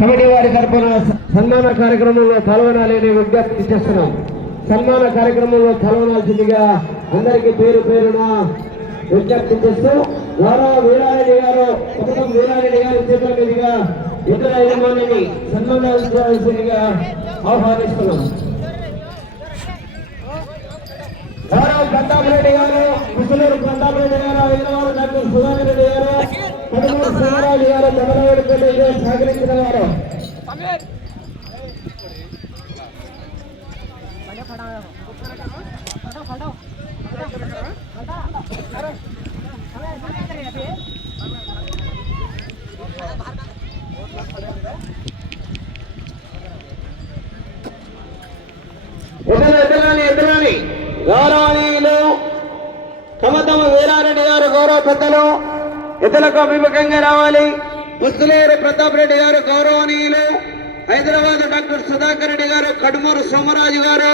Committee వారి తరఫున సన్మాన కార్యక్రమంలో పాల్గొనాలని విజ్ఞప్తి చేస్తున్నాం. సన్మాన కార్యక్రమంలో పాల్గొనాల్సిందిగా అందరికీ పేరు పేరున విజ్ఞప్తి చేస్తూ లారా వీరారెడ్డి గారు కుటుంబం వీరారెడ్డి గారి చేతుల మీదుగా ఇతర యజమానిని సన్మానించవలసిందిగా ఆహ్వానిస్తున్నాం. గౌరవ ప్రతాప్ రెడ్డి గారు ముసలూరు ప్రతాప్ రెడ్డి గారు డాక్టర్ సుధాకర్ రెడ్డి గారు పదమూడు సింగరాజు గారు తమిళనాడు సహకరించిన వారు ఎదురాని ఎదురాని గౌరవనీయులు తమ తమ వీరారెడ్డి గారు గౌరవ పెద్దలు ఇతరులకు అభిముఖంగా రావాలి. ముస్తులేరు ప్రతాప్ రెడ్డి గారు గౌరవనీయులు. హైదరాబాద్ డాక్టర్ సుధాకర్ రెడ్డి గారు కడుమూరు సోమరాజు గారు.